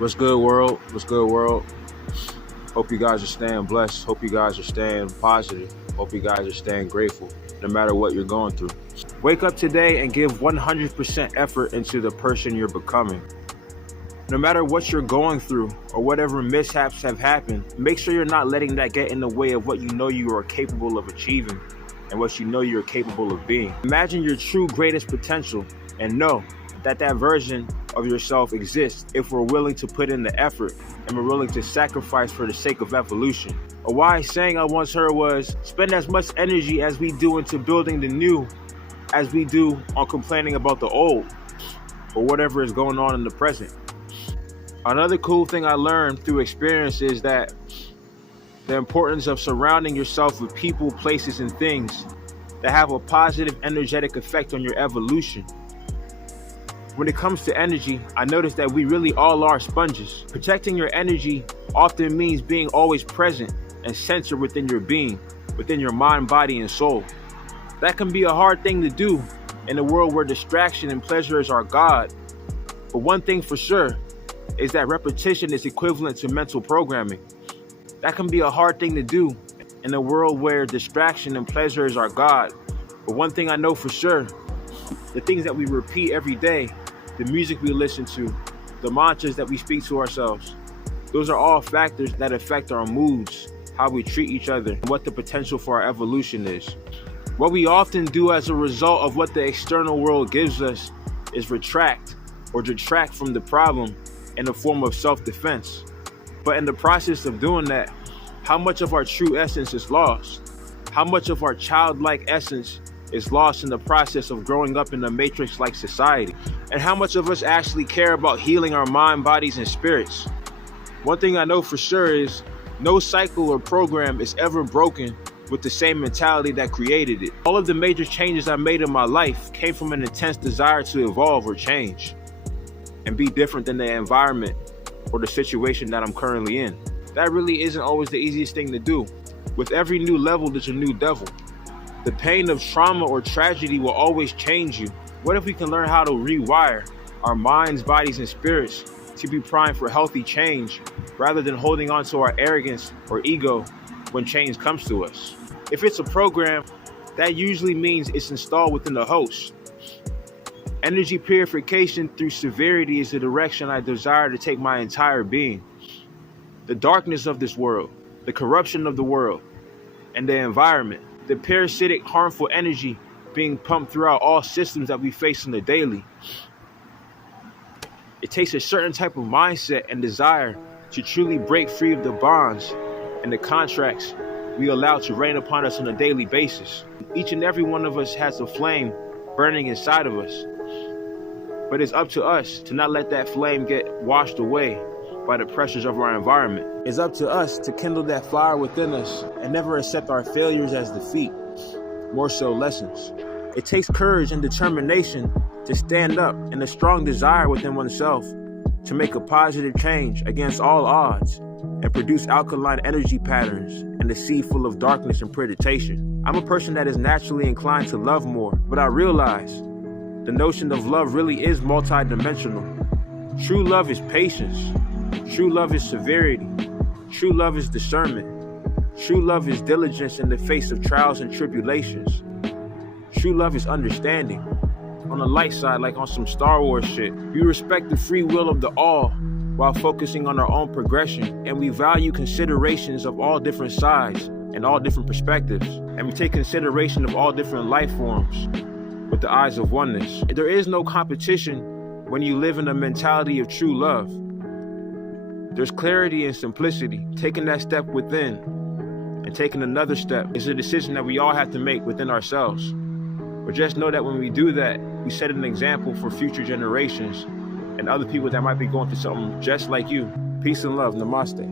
What's good, world? What's good, world? Hope you guys are staying blessed. Hope you guys are staying positive. Hope you guys are staying grateful, no matter what you're going through. Wake up today and give 100% effort into the person you're becoming. No matter what you're going through or whatever mishaps have happened, make sure you're not letting that get in the way of what you know you are capable of achieving and what you know you're capable of being. Imagine your true greatest potential and know that version of yourself exists if we're willing to put in the effort and we're willing to sacrifice for the sake of evolution. A wise saying I once heard was, spend as much energy as we do into building the new as we do on complaining about the old or whatever is going on in the present. Another cool thing I learned through experience is that the importance of surrounding yourself with people, places, and things that have a positive energetic effect on your evolution. When it comes to energy, I noticed that we really all are sponges. Protecting your energy often means being always present and centered within your being, within your mind, body, and soul. That can be a hard thing to do in a world where distraction and pleasure is our God. But one thing for sure is that repetition is equivalent to mental programming. That can be a hard thing to do in a world where distraction and pleasure is our God. But one thing I know for sure, the things that we repeat every day, the music we listen to, the mantras that we speak to ourselves, those are all factors that affect our moods, how we treat each other, and what the potential for our evolution is. What we often do as a result of what the external world gives us is retract or detract from the problem in the form of self-defense. But in the process of doing that, how much of our true essence is lost? How much of our childlike essence is lost in the process of growing up in a matrix-like society? And how much of us actually care about healing our mind, bodies, and spirits? One thing I know for sure is no cycle or program is ever broken with the same mentality that created it. All of the major changes I made in my life came from an intense desire to evolve or change and be different than the environment or the situation that I'm currently in. That really isn't always the easiest thing to do. With every new level, there's a new devil. The pain of trauma or tragedy will always change you. What if we can learn how to rewire our minds, bodies, and spirits to be primed for healthy change rather than holding on to our arrogance or ego when change comes to us? If it's a program, that usually means it's installed within the host. Energy purification through severity is the direction I desire to take my entire being. The darkness of this world, the corruption of the world, and the environment, the parasitic, harmful energy being pumped throughout all systems that we face on the daily. It takes a certain type of mindset and desire to truly break free of the bonds and the contracts we allow to reign upon us on a daily basis. Each and every one of us has a flame burning inside of us. But it's up to us to not let that flame get washed away by the pressures of our environment. It's up to us to kindle that fire within us and never accept our failures as defeat, more so lessons. It takes courage and determination to stand up and a strong desire within oneself to make a positive change against all odds and produce alkaline energy patterns and a sea full of darkness and predation. I'm a person that is naturally inclined to love more, but I realize the notion of love really is multidimensional. True love is patience. True love is severity. True love is discernment. True love is diligence in the face of trials and tribulations. True love is understanding. On the light side, like on some Star Wars shit, we respect the free will of the all while focusing on our own progression, and we value considerations of all different sides and all different perspectives, and we take consideration of all different life forms with the eyes of oneness. There is no competition when you live in a mentality of true love. There's clarity and simplicity. Taking that step within and taking another step is a decision that we all have to make within ourselves. But just know that when we do that, we set an example for future generations and other people that might be going through something just like you. Peace and love. Namaste.